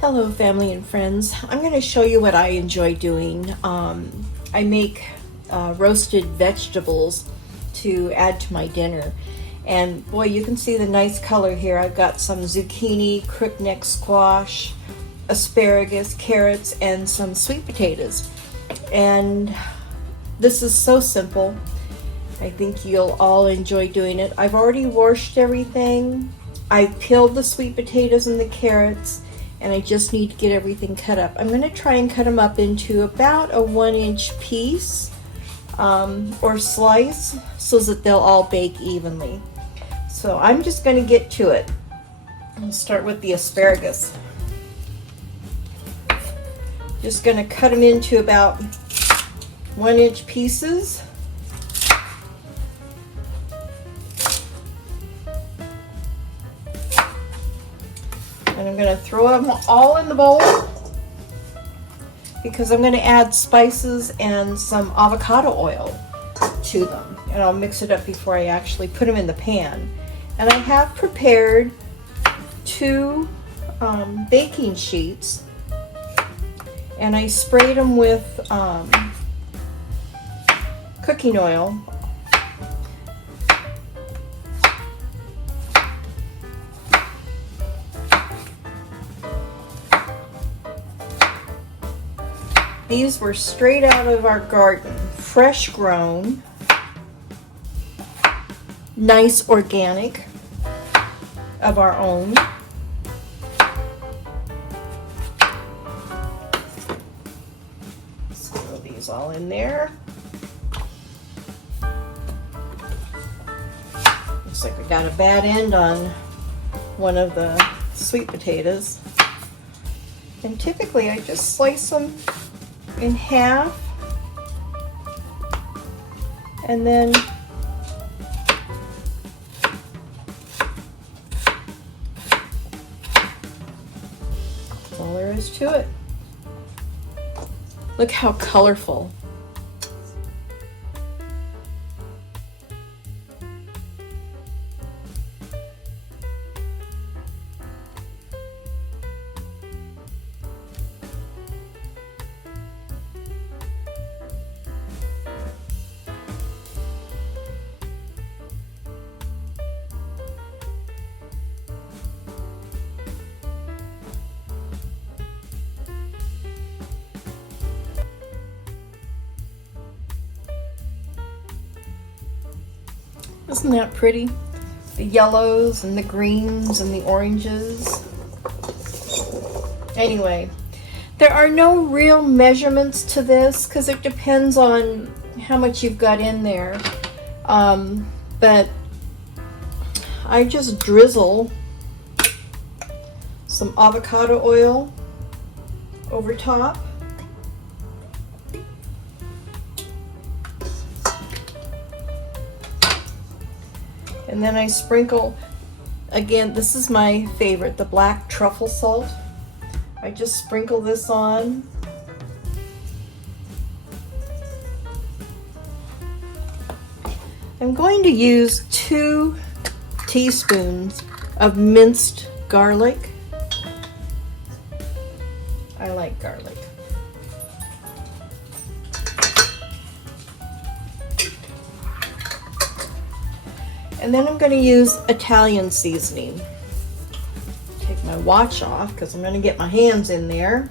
Hello family and friends. I'm going to show you what I enjoy doing. I make roasted vegetables to add to my dinner. And boy, you can see the nice color here. I've got some zucchini, crookneck squash, asparagus, carrots, and some sweet potatoes. And this is so simple. I think you'll all enjoy doing it. I've already washed everything. I've peeled the sweet potatoes and the carrots, and I just need to get everything cut up. I'm going to try and cut them up into about a 1-inch piece or slice so that they'll all bake evenly. So I'm just going to get to it. I'll start with the asparagus. Just going to cut them into about 1-inch pieces. And I'm going to throw them all in the bowl because I'm going to add spices and some avocado oil to them. And I'll mix it up before I actually put them in the pan. And I have prepared 2 baking sheets, and I sprayed them with cooking oil. These were straight out of our garden, fresh grown, nice organic of our own. Let's throw these all in there. Looks like we got a bad end on one of the sweet potatoes. And typically I just slice them in half, and then that's all there is to it. Look how colorful. Isn't that pretty? The yellows and the greens and the oranges. Anyway, there are no real measurements to this because it depends on how much you've got in there. But I just drizzle some avocado oil over top. And then I sprinkle, again, this is my favorite, the black truffle salt. I just sprinkle this on. I'm going to use 2 teaspoons of minced garlic. I like garlic. And then I'm going to use Italian seasoning. Take my watch off because I'm going to get my hands in there.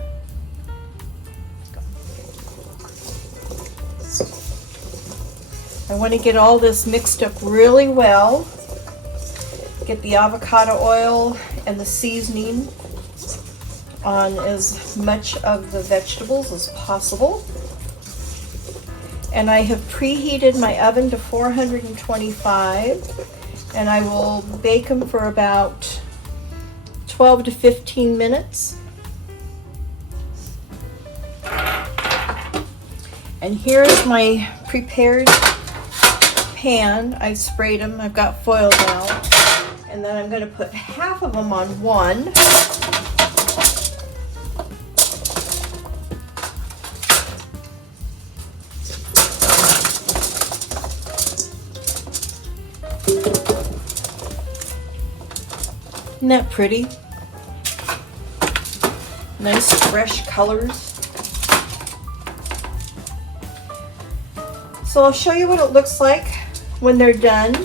I want to get all this mixed up really well. Get the avocado oil and the seasoning on as much of the vegetables as possible. And I have preheated my oven to 425, and I will bake them for about 12 to 15 minutes. And here's my prepared pan. I've sprayed them. I've got foil now. And then I'm going to put half of them on one. Isn't that pretty? Nice fresh colors. So I'll show you what it looks like when they're done.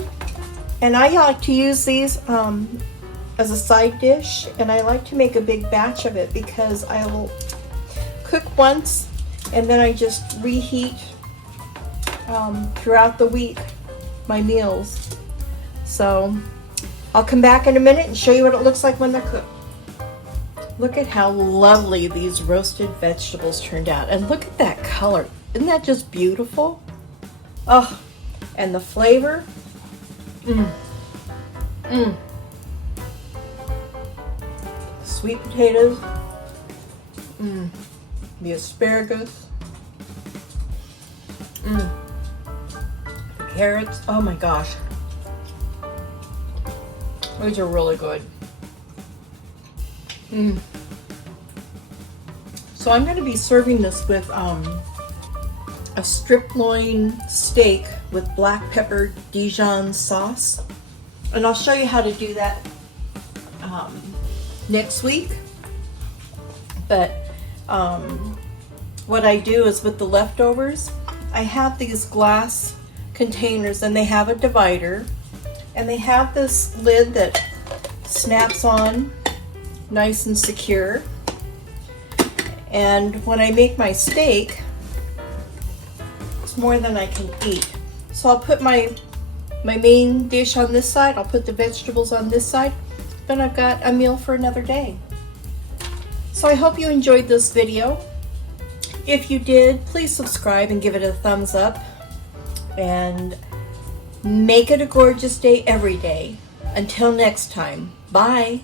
And I like to use these as a side dish, and I like to make a big batch of it because I will cook once and then I just reheat throughout the week my meals. So I'll come back in a minute and show you what it looks like when they're cooked. Look at how lovely these roasted vegetables turned out, and look at that color. Isn't that just beautiful? Oh, and the flavor. Sweet potatoes. The asparagus. The carrots. Oh my gosh. Those are really good. So I'm going to be serving this with a strip loin steak with black pepper Dijon sauce, and I'll show you how to do that next week. But what I do is with the leftovers, I have these glass containers, and they have a divider, and they have this lid that snaps on nice and secure. And when I make my steak, it's more than I can eat. So I'll put my main dish on this side, I'll put the vegetables on this side, then I've got a meal for another day. So I hope you enjoyed this video. If you did, please subscribe and give it a thumbs up, and make it a gorgeous day every day. Until next time, bye.